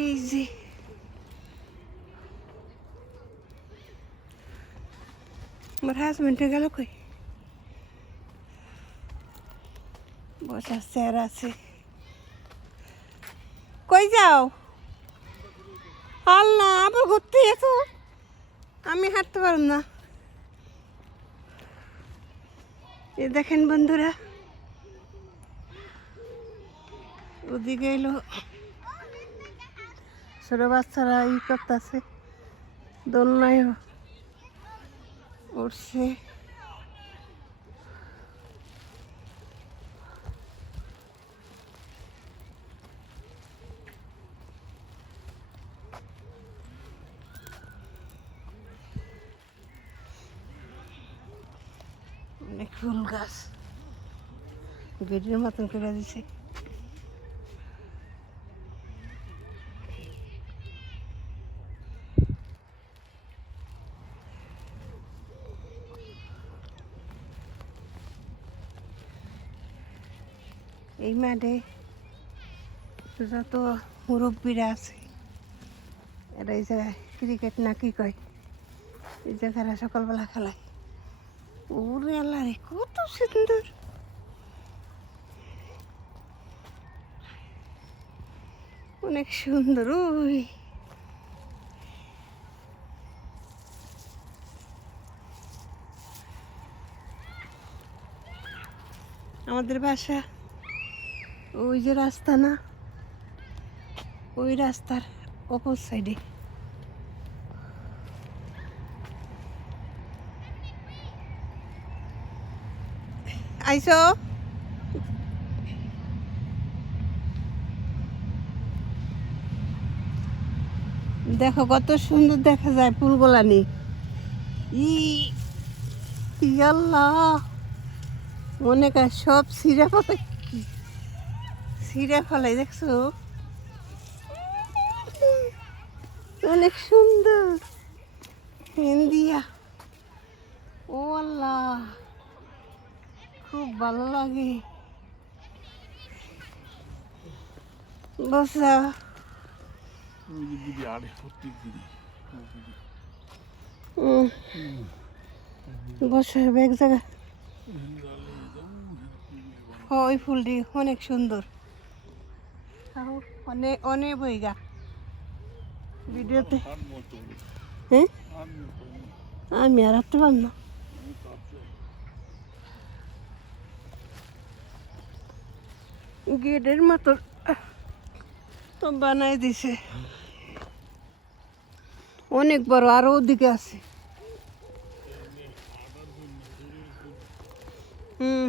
এই যে আমার হাজবেন্ডে গেল কই? বসার চেয়ার আছে। কই যাও? আল্লাহ, আবার ঘুরতে এসো। আমি হাঁটতে পারব না। এ দেখেন বন্ধুরা, ওদিকে এলো ছোট বাচ্চারা করতেছে, দোলনায় উঠছে। অনেক ফুল গাছ গেটের মতন করে দিছে। এই মাঠে যত মুরব্বীরা আছে এরা এই জায়গায় ক্রিকেট না কি কয়, এই জায়গায় সকালবেলা খেলায়। ওরে আল্লাহ রে, কত সুন্দর! অনেক সুন্দর। ওই আমাদের বাসা ওই যে রাস্তা না, ওই রাস্তার অপর সাইডে। আইসো, দেখো কত সুন্দর দেখা যায় ফুলগুলানি। আল্লাহ, মনে কর সব ছিঁড়ে ফেলে, ছিঁড়ে ফেলে। দেখছো অনেক সুন্দর ইন্ডিয়া। ও আল্লাহ, খুব ভালো লাগে। বসা বসার এক জায়গা। ওই ফুলটি অনেক সুন্দর, অনেক অনেক বইগা ভিডিওতে। হ্যাঁ, আমি আর হাঁটতে পারব না। গেটের মতো তো বানাই দিছে, অনেক বড়। আরো ওদিকে আছে।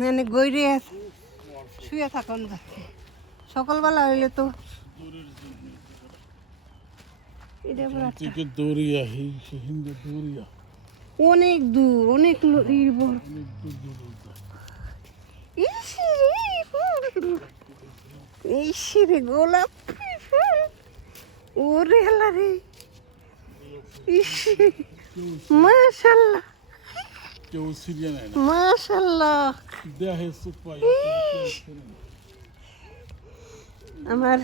এনে গৈরে আছে, শুয়ে থাকুন যাচ্ছে। সকালবেলা হইলে তো অনেক দূর, অনেক ইসিরে গোলাপ ফুল। ওরে আল্লাহ রে, মাশাআল্লাহ মাশাআল্লাহ। আমার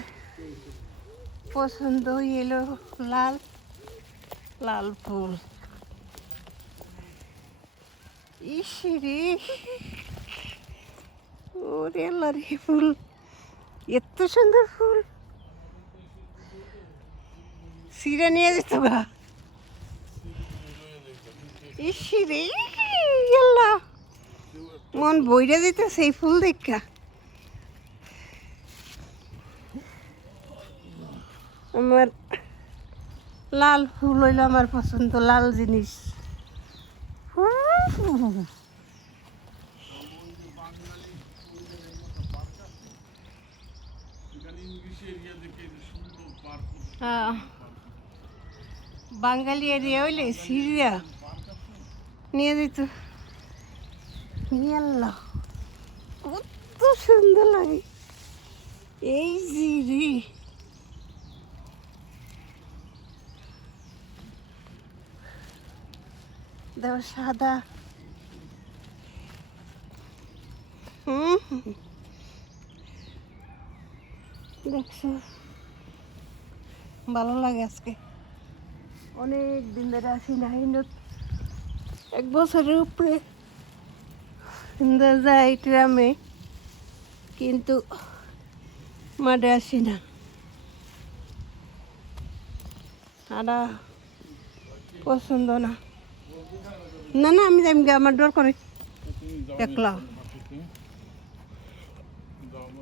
পছন্দ এলো লাল লাল ফুল। ইসিরে, ওরে আল্লাহ রে, ফুল এত সুন্দর ফুল ছিঁড়ে নিয়ে যেত গা। ইসিরে আল্লাহ, মন বইরে দিতে সেই ফুল দেখা। আমার লাল ফুল হইলো আমার পছন্দ, লাল জিনিস। বাঙালি এরিয়া হইলে সিরিয়া নিয়ে দিত। আল্লাহ, কত সুন্দর লাগে। এই জিরি দেখো সাদা। দেখছো ভালো লাগে আজকে অনেক দিন ধরে আসি না হিন্দু 1 বছরের উপরে হিন্দু যাই ট্রামে কিন্তু মাঠে আসি না আর পছন্দ না না না আমি যাই আমার ডর করে দেখলাম